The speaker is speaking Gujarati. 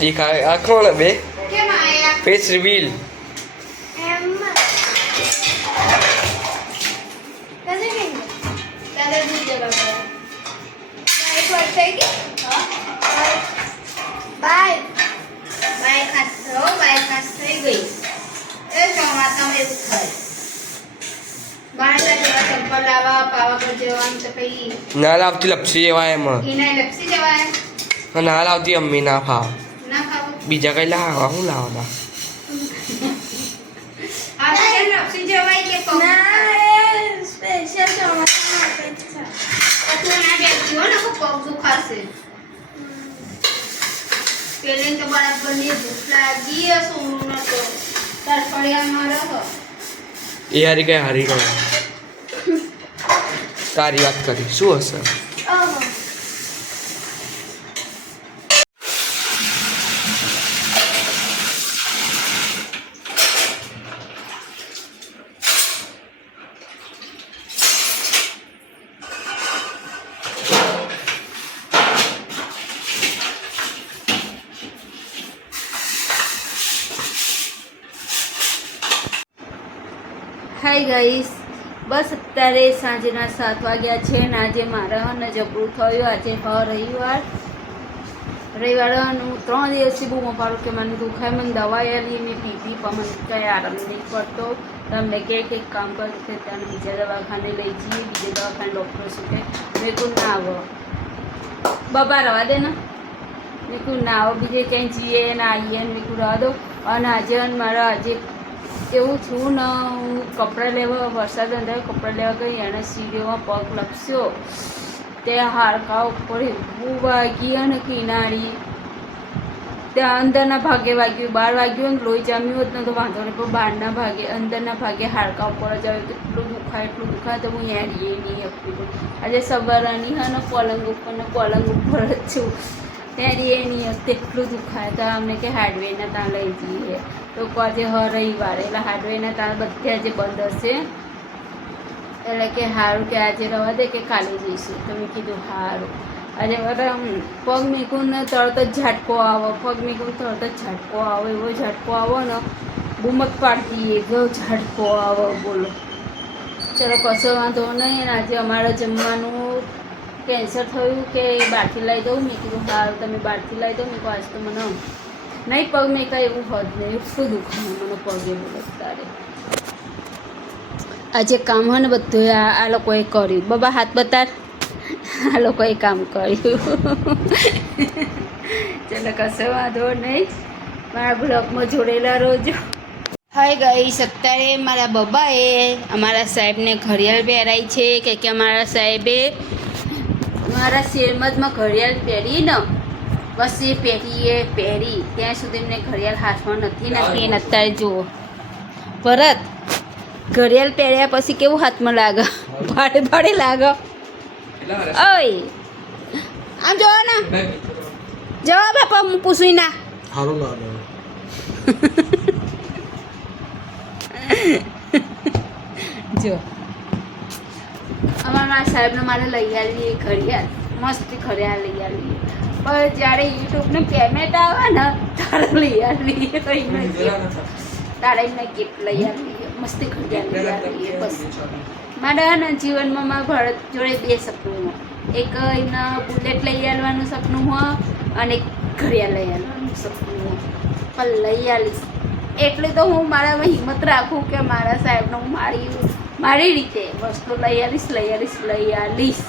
दिखाए आँखों लगे फेस रिवील બાય ખાસ થઈ ગઈ એ ચોમાસામાં એવું થાય બાય ચંપલ લાવવા પાવાગઢ જવાનું તો કઈ ના લાવતી લપસી જવાય એમાં એના લપસી જવાય ના લાવતી અમ્મી ના ફાવ ના ખાવ બીજા કઈ લાવવા હું લાવવા આ લપસી જવાય કે કહું ના એ સ્પેશિયલ ચોમાસા માટે છે તો ના બેસી હો ને પગ દુખાશે પેલે તો બરાબર ની ભૂખ લાગી સોનું ન તો તાર ફળિયામાં રહો એ હારી કઈ હારી રહો તારી વાત કરી શું હશે હાય ગાઈસ બસ અત્યારે સાંજના 7 વાગ્યા છે ને આજે મારા ને જબરું થયું આજે રવિવારનું 3 દિવસથી બહુ મપાડું કે મને દુખાય મને દવાઈ આલી મેં પીપી પણ મને કંઈ આરામ નહીં પડતો તમને કે એક કામ કર્યું કે ત્યાં બીજા દવાખાને લઈ જઈએ બીજા દવાખાને ડૉક્ટર શું કે મેં કોઈ ના આવો બબા રવા દે ને મેં કોઈ ના આવો બીજે ક્યાંય જઈએ ને આવીએ ને મેં કોઈ રવા દો અને આજે મારા આજે એવું થયું ને હું કપડાં લેવા વરસાદ અંદર કપડાં લેવા ગઈ અને સીડીઓમાં પગ લપસ્યો તે હાડકા ઉપર એવું વાગી અને કિનારી ત્યાં અંદરના ભાગે વાગ્યું બહાર વાગ્યું ને લોહી જામ્યું હોત ને તો વાંધો નહીં પણ બહારના ભાગે અંદરના ભાગે હાડકા ઉપર જ આવ્યું એટલું દુખાય તો હું યારીએ નહીં આપી આજે સવારની હા ને પલંગ ઉપર જ છું ત્યારે એ નહીં તેટલું દુખાય તો અમને કે હાર્ડવેરના ત્યાં લઈ જઈએ તો આજે રવિવારે એટલે હાર્ડવેરના ત્યાં બધા જે બંધ હશે એટલે કે સારું કે આજે રવા દે કે કાલે જઈશું તો મેં કીધું સારું આજે બધા પગ મીકું ને તરત જ ઝાટકો આવો પગ મીકું તરત જ ઝાટકો આવો એવો ઝાટકો આવો ને બૂમત પાડતી એવો ઝાટકો આવો બોલો ચાલો કશો વાંધો નહીં આજે અમારે જમવાનું કેન્સર થયું કે બહારથી લાવી દઉં મેં કીધું સારું તમે બહારથી લાવી દો મેં કહું આજ તો મને નહીં પગ મેં કાંઈ એવું હોત નહીં એટલું દુખાય મને પગે બોલો તારે આજે કામ હોય ને બધું આ લોકોએ કર્યું બાબા હાથ બતાડ આ લોકોએ કામ કર્યું ચાલો કશો વાંધો નહીં મારા બ્લોગમાં જોડેલા રોજો હાય ગાઈસ અત્યારે મારા બબાએ અમારા સાહેબને ઘડિયાળ પહેરાઈ છે કે અમારા સાહેબે મારા શેરમદમાં ઘડિયાળ પહેરી ને બસ એ પહેરી ત્યાં સુધી એમને ઘડિયાળ હાથમાં નથી એને અત્યારે જુઓ ભરત ઘડિયાળ પહેર્યા પછી કેવું હાથમાં લાગે ભાડે લાગે ઓય આમ જોવો ને જવા બાપા હું પૂછું ના સારું લાગે જો અમારા સાહેબને મારે લઈ આવીએ ઘડિયાળ મસ્ત ઘડિયાળ લઈ આવીએ પણ જ્યારે યુટ્યુબને પેમેન્ટ આવે ને તારે લઈ આવીએ તારે એમને ગિફ્ટ લઈ આવીએ મસ્ત ઘડિયાળ લઈ આવીએ બસ મારા જીવનમાં મારા ભરત જોડે 2 સપનું એક એના બુલેટ લઈ આવવાનું સપનું હોય અને એક ઘડિયાળ લઈ આવવાનું સપનું હોય પણ લઈ આવીશ એટલે તો હું મારામાં હિંમત રાખું કે મારા સાહેબને હું મારી રીતે વસ્તુ લઈ આવીશ